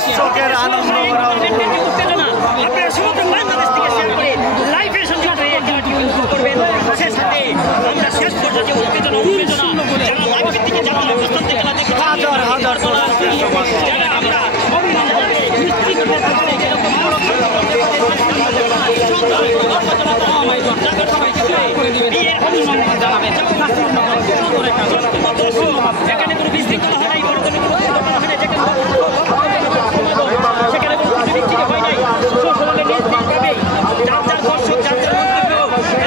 দর্শকের আনন্দ করা উত্তেজনা আপনারা সমগ্র বাংলাদেশ থেকে শেয়ার করে লাইভে সংযুক্ত হয়ে খেলাটি উপভোগ করবেন। সে সাথে আমরা শেষ পর্যন্ত যে উত্তেজনা যারা লাইভ ভিত্তিকে যারা অবস্থান থেকে খেলা দেখে হাজার হাজার যারা আমরা এখানে কোনো বিশৃঙ্খলা হয় নাই, বড় কোনো দুর্ঘটনা হয় নাই, সেখানে কোনো কিছু বিচ্ছিন্ন হয় নাই। সকলে নিজ নিজভাবে যার যার দর্শক যার যার গন্তব্য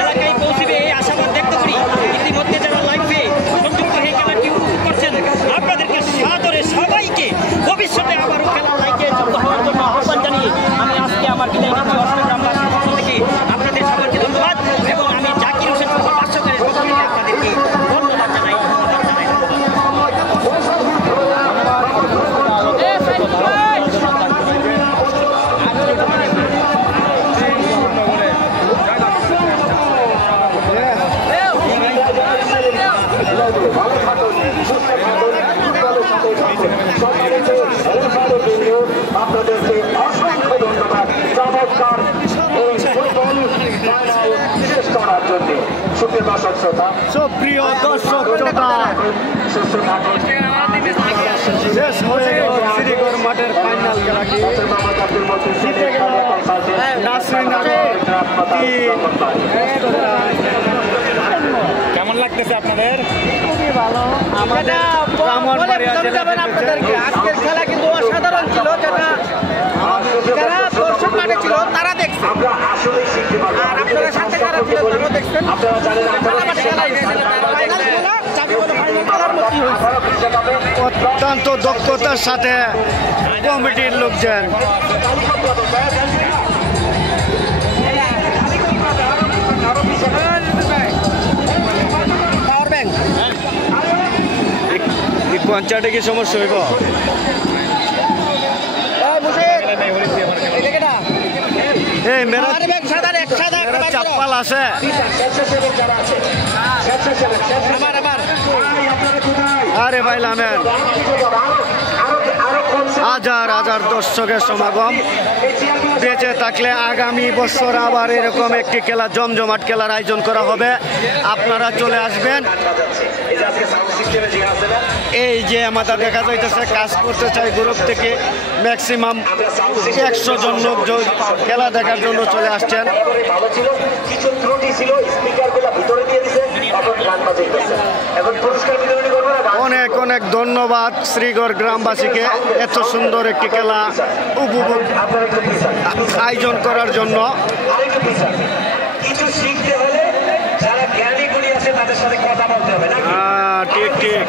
এলাকায় পৌঁছবে এই আশাবাদ ব্যক্ত করি। ইতিমধ্যে যারা লাইভে সংযুক্ত হয়ে খেলাটি উপভোগ করছেন আপনাদেরকে সাদরে সবাইকে ভবিষ্যতে আবারও খেলার লাইভে যুক্ত হওয়ার জন্য আহ্বান জানিয়ে আমি আজকে আমার বিদায় নিচ্ছি। অষ্টগ্রামবাসীর পক্ষ থেকে আপনাদের সবাইকে ধন্যবাদ এবং আমি জাকির হোসেন দর্শকের পক্ষ থেকে আপনাদেরকে ধন্যবাদ জানাই। আপনাদেরকে অসংখ্য ধন্যবাদ চমৎকার এই ফুটবল ফাইনাল শেষ করার জন্য। সুপ্রিয় দর্শক শ্রোতা, সুপ্রিয় দর্শক শ্রোতা, সুস্থ থাকুন। শেষ হয়ে গেল শ্রীগড় মাঠের ফাইনাল খেলাটি। জিতে গেল নাসরিনগর 3। কেমন লাগতেছে আপনাদের? খুবই ভালো। আমাদের ব্রাহ্মণবাড়িয়া আজকের খেলা কিন্তু অসাধারণ ছিল, যেটা যারা দর্শক মাঠে ছিল তারা দেখছে, আর আপনারা সাথে যারা ছিল তারাও দেখছেন। অত্যন্ত দক্ষতার সাথে কমিটির লোকজন পঞ্চায়েতে কি সমস্যা হইব? এই মেরা চাপ্পাল আছে। আরে ভাই লামেন, হাজার হাজার দর্শকের সমাগম। বেঁচে থাকলে আগামী বছর আবার এরকম একটি খেলা, জমজমাট খেলার আয়োজন করা হবে। আপনারা চলে আসবেন। এই যে আমাদের দেখা যাইতেছে কাজ করতে চাই গ্রুপ থেকে ম্যাক্সিমাম 100 জন লোক খেলা দেখার জন্য চলে আসছেন। অনেক অনেক ধন্যবাদ শ্রীগড় গ্রামবাসীকে এত সুন্দর একটি খেলা উপভোগ আয়োজন করার জন্য। ঠিক ঠিক।